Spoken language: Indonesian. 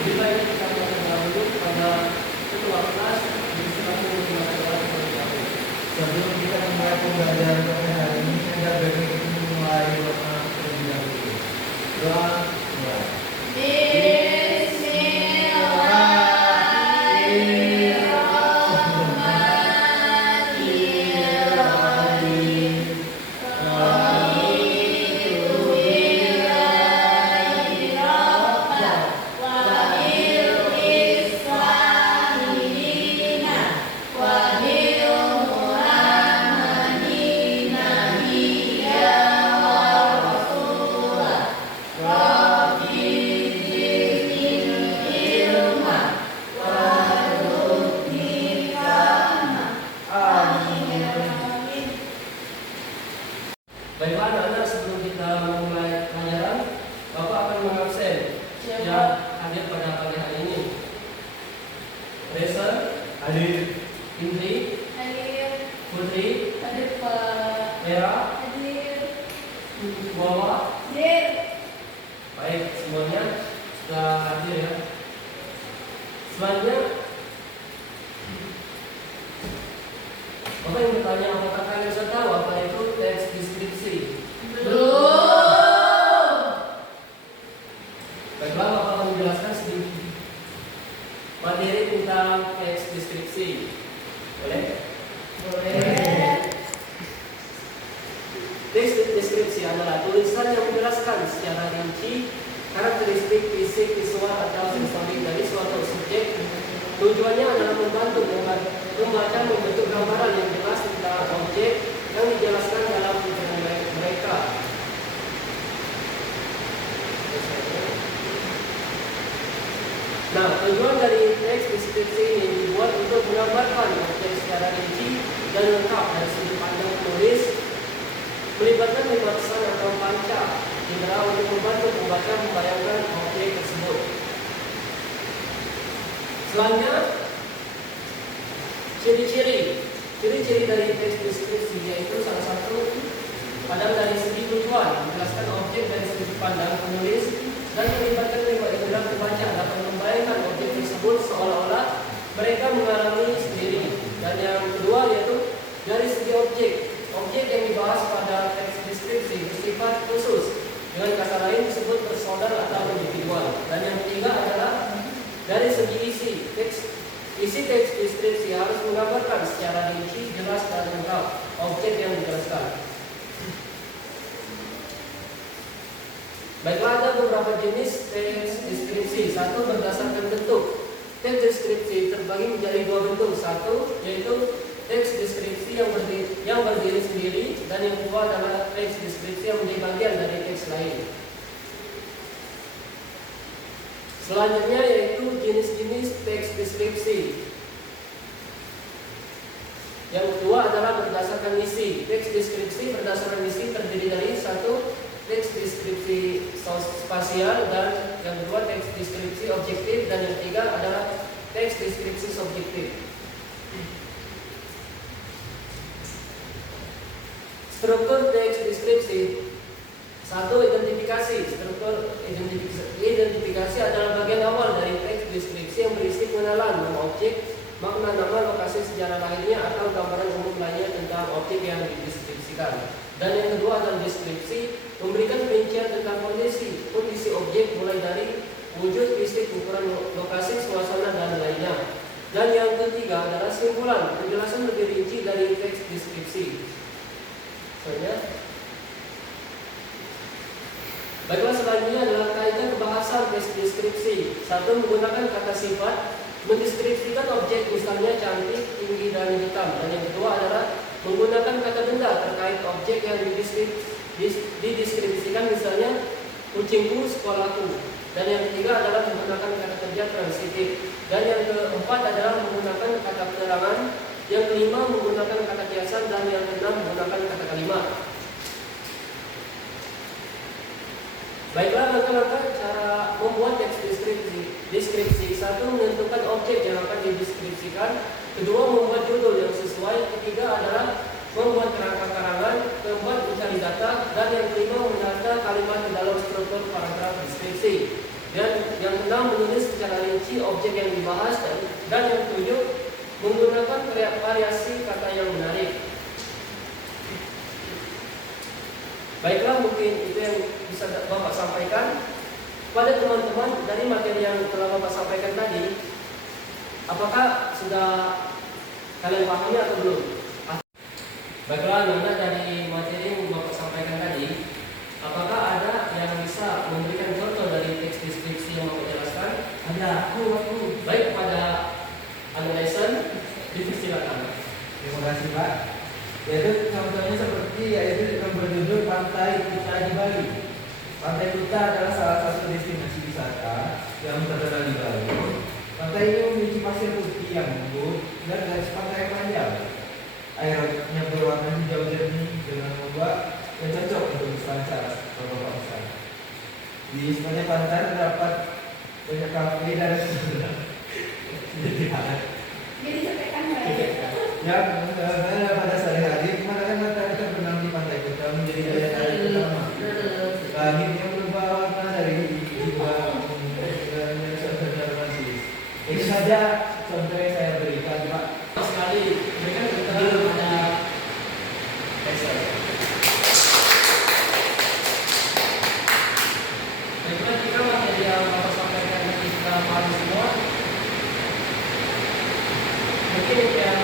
Lebih baik kita melakukan dulu pada ketua kelas di sekitar sebelum kita mulai pembelajaran pada hari ini, ada baiknya kita mulai doa terlebih dahulu. Doa mulai. Baiklah anak-anak, sebelum kita memulai pelajaran, Bapak akan mengabsen yang hadir pada pagi hari ini. Reza, Hadir. Indri, Hadir. Putri, Hadir Pak. Vera, Hadir. Wawa. Hadir. Baik, semuanya sudah hadir ya. Selanjutnya, Bapak yang bertanya, apakah kalian sudah tahu apa itu teks deskripsi? Belum. Baiklah, Bapak akan menjelaskan sedikit materi tentang teks deskripsi. Boleh? Boleh. Teks deskripsi adalah tulisan yang menjelaskan secara rinci karakteristik fisik, visual atau sensorik dari suatu subjek. Tujuannya adalah membantu membaca membentuk gambaran yang jelas tentang objek yang dijelaskan dalam pikiran mereka. Nah, tujuan dari teks deskripsi ini dibuat untuk menggambarkan objek secara rinci dan lengkap dari sudut pandang penulis, melibatkan lima pesan atau panca indera untuk membantu pembaca membayangkan objek tersebut. Selanjutnya, ciri-ciri dari teks deskripsi yaitu salah satu adalah dari segi tujuan, menjelaskan objek dari sudut pandang penulis dan melibatkan lima indera pembaca dapat membayangkan objek tersebut seolah-olah mereka mengalami sendiri. Dan yang kedua yaitu dari segi objek yang dibahas pada teks deskripsi bersifat khusus, dengan kata lain disebut personal atau individual. Dan yang ketiga adalah dari segi isi teks deskripsi harus menggambarkan secara rinci, jelas dan lengkap objek yang dijelaskan. Baiklah, ada beberapa jenis teks deskripsi. Satu, berdasarkan bentuk. Teks deskripsi terbagi menjadi dua bentuk. Satu, yaitu teks deskripsi yang berdiri sendiri, dan yang kedua adalah teks deskripsi yang menjadi bagian dari teks lain. Selanjutnya yaitu jenis-jenis teks deskripsi. Yang kedua adalah berdasarkan isi. Teks deskripsi berdasarkan isi terdiri dari satu, teks deskripsi spasial, dan yang kedua teks deskripsi objektif, dan yang ketiga adalah teks deskripsi subjektif. Struktur teks deskripsi. Satu, identifikasi. Struktur identifikasi adalah bagian awal dari teks deskripsi yang berisi pengenalan nama objek, makna nama, lokasi sejarah lahirnya, atau gambaran umum lainnya tentang objek yang dideskripsikan. Dan yang kedua adalah deskripsi, memberikan perincian tentang kondisi objek mulai dari wujud fisik, ukuran, lokasi, suasana, dan lainnya. Dan yang ketiga adalah simpulan, penjelasan lebih rinci dari teks deskripsi. Baiklah, selanjutnya adalah kaidah kebahasan teks deskripsi. Satu, menggunakan kata sifat mendeskripsikan objek, misalnya cantik, tinggi, dan hitam. Dan yang kedua adalah menggunakan kata benda terkait objek yang dideskripsikan, misalnya kucingku, sekolahku. Dan yang ketiga adalah menggunakan kata kerja transitif. Dan yang keempat adalah menggunakan kata keterangan. Yang kelima menggunakan kata kiasan, dan yang keenam menggunakan kata kalimat. Baiklah, langkah-langkah cara membuat teks deskripsi. Satu, menentukan objek yang akan dideskripsikan. Kedua, membuat judul yang sesuai. Ketiga adalah membuat kerangka karangan. Keempat, mencari data. Dan yang kelima, menata kalimat ke dalam struktur paragraf deskripsi. Dan yang Enam, menulis secara rinci objek yang dibahas dan yang ketujuh, menggunakan variasi kata yang menarik. Baiklah, mungkin itu yang bisa Bapak sampaikan pada teman-teman dari materi yang telah Bapak sampaikan tadi. Apakah sudah kalian pahami atau belum? Baiklah, anak-anak, dari materi yang Bapak sampaikan tadi, apakah ada yang bisa memberikan contoh dari teks deskripsi yang Bapak jelaskan? Ada aku. Baik, pada anak lesson, dipersilakan. Terima kasih Pak. Yaitu contohnya seperti yaitu yang berjudul Pantai Kuta di Bali. Pantai Kuta adalah salah satu destinasi wisata yang terkenal di Bali. Pantai ini memiliki pasir putih yang lembut dan garis pantai yang panjang. Airnya berwarna hijau jernih dengan ombak yang cocok untuk berselancar atau berpasar. Di sepanjang pantai terdapat banyak kafe dan restoran. Jadi sampaikan Pak. Ya, pada sehari-hari menggunakan matahari terbenam di pantai Kuta menjadi daya tarik utama. Langit yang berubah warna dari jiwa dan romantis. Ini saja contoh yang saya berikan, Pak. Sekali mereka berkenan pada lesson. Baiklah, jika materi yang Bapak sampaikan nanti sudah paham semua, mungkin yang